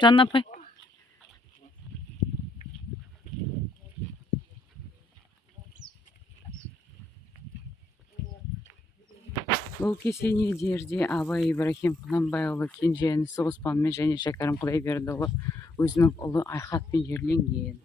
Can apa? Бұл кесені жерде Абай Ибрахим Құнанбайұлы кенже інісі Оспанмен және Шәкәрім Құдайбердіұлы өзінің ұлы Айхатпен жерленген.